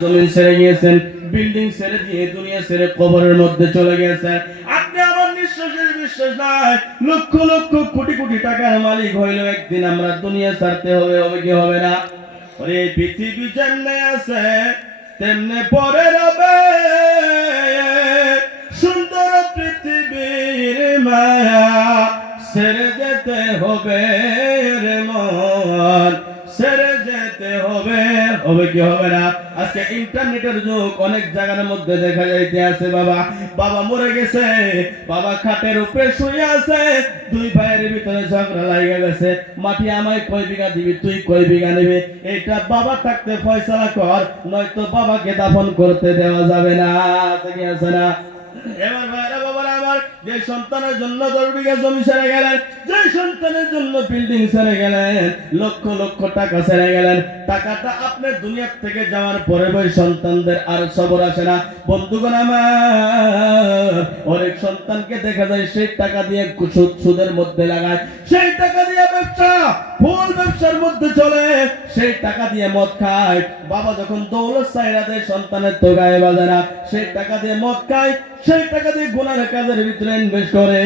জমিন ছেড়ে গিয়েছেন, বিল্ডিং ছেড়ে দিয়ে দুনিয়া ছেড়ে কবরের মধ্যে চলে গেছেন। আপনি আমার নিঃশ্বাসের বিশ্বাস নাই, লক্ষ লক্ষ কোটি কোটি টাকার মালিক হইলেও একদিন আমরা দুনিয়া ছাড়তে হবে, হবে কি হবে না? ওরে পৃথিবী যেমনে আছে তেমনে পরে রবে, সুন্দর পৃথিবীর মায়া ছেড়ে যেতে হবে রে মন, ছেড়ে যেতে হবে, হবে কি হবে না? আজকে ইন্টারনেটের যুগ, অনেক জায়গার মধ্যে দেখা যাইতে আছে বাবা, বাবা মরে গেছে, বাবা খাটের উপরে শুয়ে আছে, দুই ভাইয়ের ভিতরে ঝগড়া লাগা গেছে, মাটি আমায় কয় বিঘা দিবি, তুই কয় বিঘা নিবি, এইটা বাবা থাকতে ফয়সালা কর, নয়তো বাবাকে দাফন করতে দেওয়া যাবে না। ঠিক আছে না? এবার ভাইরা বাবারা আমার, যে সন্তানের জন্য 10 বিঘা জমি ছেড়ে গেলেন, যে সন্তানের জন্য বিল্ডিং ছেড়ে গেলেন, লক্ষ লক্ষ টাকা ছেড়ে গেলেন, টাকাটা আপনার দুনিয়া থেকে যাওয়ার পরে ওই সন্তানদের আর সবর আসে না। বন্ধুগণ আমার, অনেক সন্তানকে দেখা যায় সেই টাকা দিয়ে সুদের মধ্যে লাগায়, সেই টাকা দিয়ে ব্যবসা, ফুল ব্যবসার মধ্যে চলে, সেই টাকা দিয়ে মদ খায়। বাবা যখন দৌলত চাইরা দেয়, সন্তানের তো গায়ে বাজে না, সেই টাকা দিয়ে মদ খায়, সেই টাকা দিয়ে গুনার কাজের ভিতরে ইনভেস্ট করে।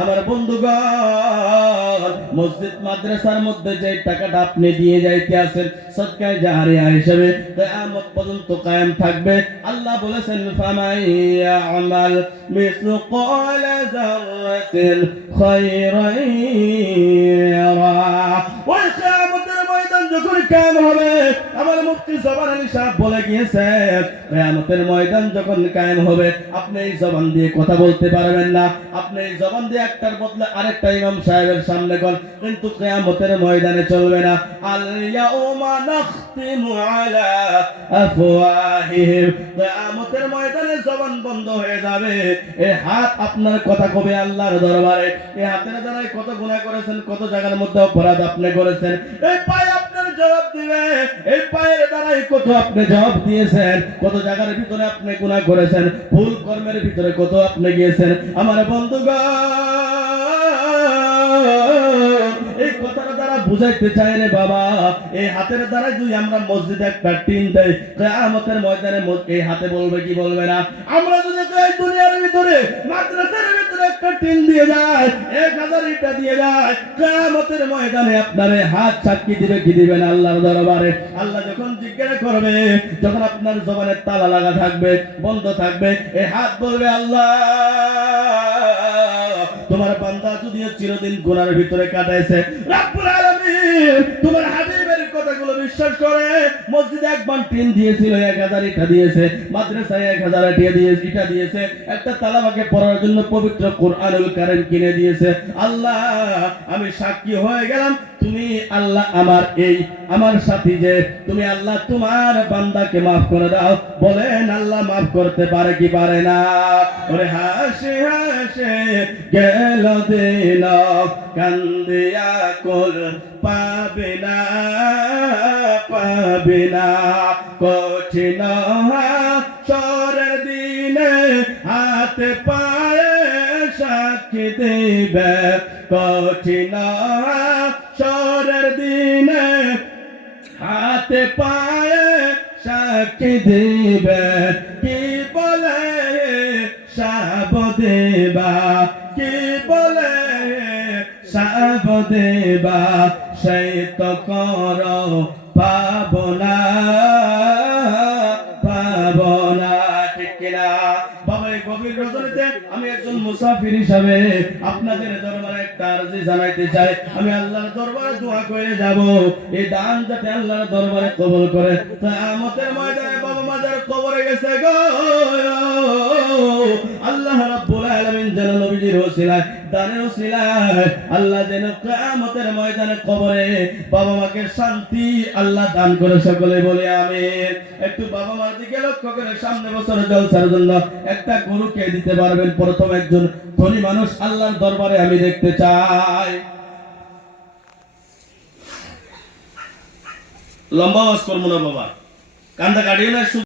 আমার বন্ধুগণ, মসজিদ মাদ্রাসার মধ্যে যে টাকাটা আপনি দিয়ে যাইতে আছেন সদকায়ে জারিয়া হিসেবে, কিয়ামত পর্যন্ত কায়েম থাকবে। আল্লাহ বলেছেন, ফামাইয়ামাল মিসকালা যাররাতিন খায়রান ইয়ারা। ওই কিয়ামতের ময়দান যখন কায়েম হবে, আমার মুফতি জবান আলী সাহেব বলে গিয়েছে, কিয়ামতের ময়দান যখন কায়েম হবে, আপনি এই জবান দিয়ে কথা বলতে পারবেন না, আপনি এই জবান দিয়ে একটার বদলে আরেকটা ইমাম সাহেবের সামনে কোন, কিন্তু কিয়ামতের ময়দানে চলবে না। আল ইয়াউমা নাখতিমু আলা আফওয়াহিহিম, কিয়ামতের ময়দানে জবান বন্ধ হয়ে যাবে। এই হাত আপনার কথা কবে আল্লাহর দরবারে, এই হাতের দ্বারাই কত গুনাহ করেছেন, কত জায়গার মধ্যে অপরাধ আপনি করেছেন, এই পায়ে আপনার জবাব দিবে। এই পায়ের দ্বারাই কত আপনি জবাব দিয়েছেন, কত জায়গার ভিতরে আপনি গুনাহ করেছেন, ভুল কর্মের ভিতরে কত আপনি গিয়েছেন। আমার বন্ধুগণ, এই কথাটা দ্বারা বুঝাইতে চাই রে বাবা, এই হাতের দ্বারা যদি আমরা মসজিদে একটা টিন দেই, কিয়ামতের ময়দানে এই হাতে বলবে কি বলবে না? আমরা যদি এই দুনিয়ার ভিতরে মাদ্রাসার ভিতরে একটা টিন দিয়ে যায়, 1000 ইটা দিয়ে যায়, কিয়ামতের ময়দানে আপনার হাত সাক্ষী দিবে কি দিবে না আল্লাহর দরবারে? আল্লাহ যখন জিজ্ঞাসা করবে, যখন আপনার জবানের তালা লাগা থাকবে, বন্ধ থাকবে, এই হাত বলবে, আল্লাহ তোমার বান্দা যদিও চিরদিন গুনার ভিতরে কাটাইছে, রব্বুল আলামিন তোমার হাবিবের কথাগুলো বিশ্বাস করে মসজিদে একবার টিন দিয়েছিল, 1000 ইটা দিয়েছে, মাদ্রাসায় 1000 ইটা দিয়েছে, একটা তালাবাকে পড়ার জন্য পবিত্র কোরআনুল কারীম কিনে দিয়েছে। আল্লাহ আমি সাক্ষী হয়ে গেলাম, তুমি আল্লাহ আমার সাথী, যে তুমি আল্লাহ তোমার বান্দাকে মাফ করে দাও। বলেন আল্লাহ মাফ করতে পারে কি পারে না? ওরে হাসে হাসে গেল দিন, কান্দিয়া কুল পাবে না, পাবে না, কঠিন হাসরের দিনে হাতে পায়ে সাক্ষী দিবে, কঠিন হাসরের দিনে হাতে পায়ে সাক্ষী দিবে, কি বলে সাব দেবা, কি বলে সাব দেবা, সেই তো কর পাবনা, পাবনা। ঠিক কিনা বাবা? এই গভীর রজনীতে আমি একজন মুসাফির হিসাবে আপনাদের দরবারে একটা আরজি জানাইতে চাই। আমি আল্লাহর দরবারে দোয়া করে যাব, এই দান যাতে আল্লাহর দরবারে কবুল করে। কিয়ামতের ময়দানে বাবা মা যারা কবরে গেছে গো, আল্লাহ রাব্বুল আলামিন যেন নবীজির ওসিলায়, দানের ওসিলায় আল্লাহ যেন কিয়ামতের ময়দানে কবরে বাবা মাকে শান্তি আল্লাহ দান করে, সকলে বলে আমিন। একটু বাবা মার দিকে লক্ষ্য করে সামনে বছর জলসার জন্য একটা গরু কে দিতে পারবেন? প্রথম একজন ধনী মানুষ আল্লাহর দরবারে আমি দেখতে চাই। লম্বা ওয়াজ করবো না বাবা, কান্দা কাটিও না।